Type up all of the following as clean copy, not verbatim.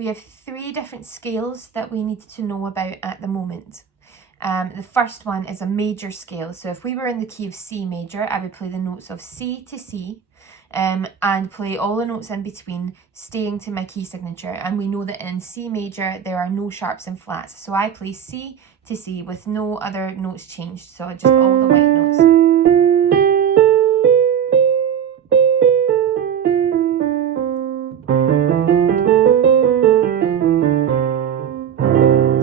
we have 3 different scales that we need to know about at the moment. The first one is a major scale. So if we were in the key of C major, I would play the notes of C to C, and play all the notes in between, staying to my key signature. And we know that in C major, there are no sharps and flats. So I play C to C with no other notes changed. So just all the white notes.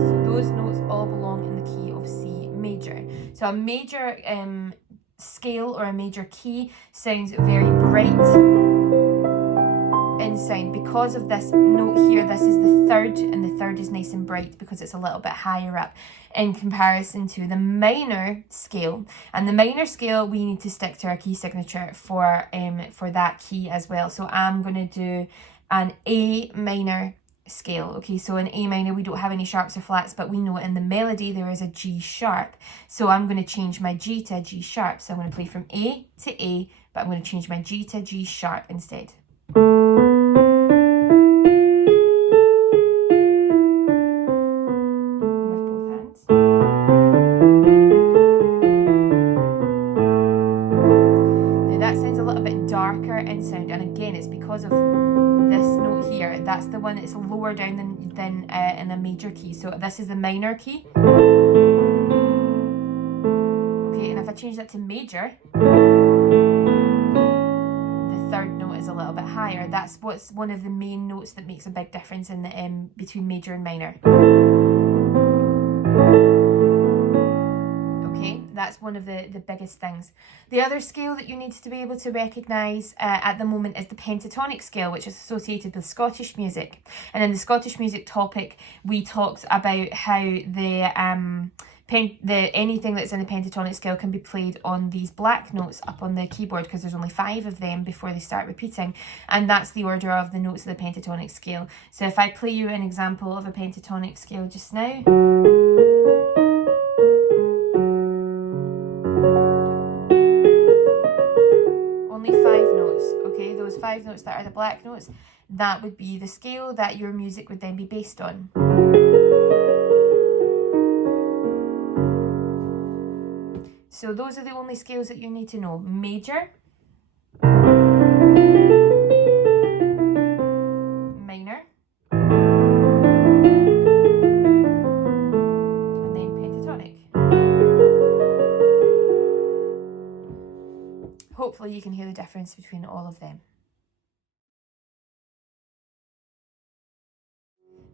So those notes all belong in the key of C major. So a major scale or a major key sounds very bright in sound. Because of this note here, this is the 3rd, and the 3rd is nice and bright because it's a little bit higher up in comparison to the minor scale. And the minor scale, we need to stick to our key signature for that key as well. So I'm going to do an A minor scale. Okay, so in A minor we don't have any sharps or flats, but we know in the melody there is a G sharp. So I'm going to change my G to a G sharp. So I'm going to play from A to A, but I'm going to change my G to G sharp instead. With both hands. Now that sounds a little bit darker in sound, and again it's because of this note here. That's the one that's lower down than in a major key. So this is the minor key. Okay, and if I change that to major, the 3rd note is a little bit higher. That's what's one of the main notes that makes a big difference in the between major and minor. That's one of the biggest things. The other scale that you need to be able to recognise at the moment is the pentatonic scale, which is associated with Scottish music. And in the Scottish music topic, we talked about how anything that's in the pentatonic scale can be played on these black notes up on the keyboard, because there's only 5 of them before they start repeating, and that's the order of the notes of the pentatonic scale. So if I play you an example of a pentatonic scale just now. Only 5 notes, okay? Those 5 notes that are the black notes, that would be the scale that your music would then be based on. So those are the only scales that you need to know. Major, minor, and then pentatonic. Hopefully you can hear the difference between all of them.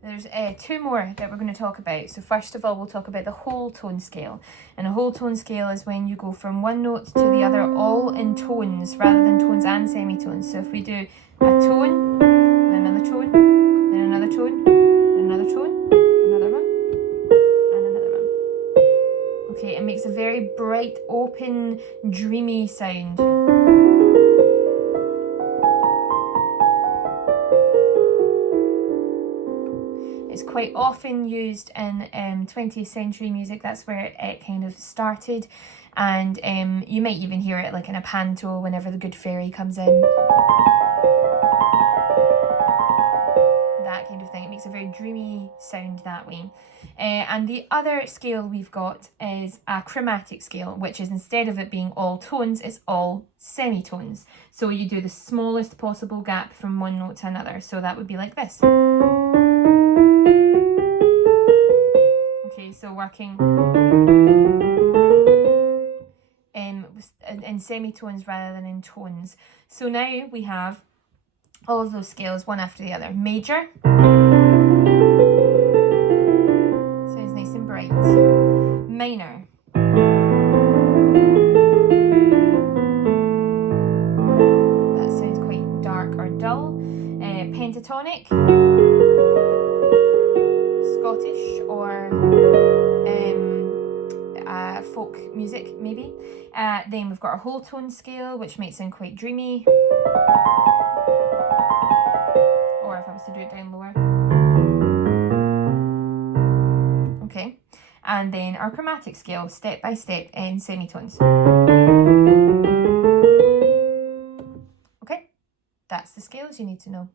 There's 2 more that we're going to talk about. So first of all, we'll talk about the whole tone scale. And a whole tone scale is when you go from one note to the other, all in tones rather than tones and semitones. So if we do a tone, then another tone, then another tone, then another tone, another one, and another one. Okay, it makes a very bright, open, dreamy sound. It's quite often used in 20th century music. That's where it kind of started, and you might even hear it like in a panto whenever the good fairy comes in. That kind of thing. It makes a very dreamy sound that way. And the other scale we've got is a chromatic scale, which is, instead of it being all tones, it's all semitones. So you do the smallest possible gap from one note to another. So that would be like this. Okay, so working in semitones rather than in tones. So now we have all of those scales one after the other. Major, sounds nice and bright. Minor, that sounds quite dark or dull. Pentatonic, Scottish or folk music maybe. Then we've got our whole tone scale, which might sound quite dreamy. Or if I was to do it down lower. Okay. And then our chromatic scale, step by step in semitones. Okay. That's the scales you need to know.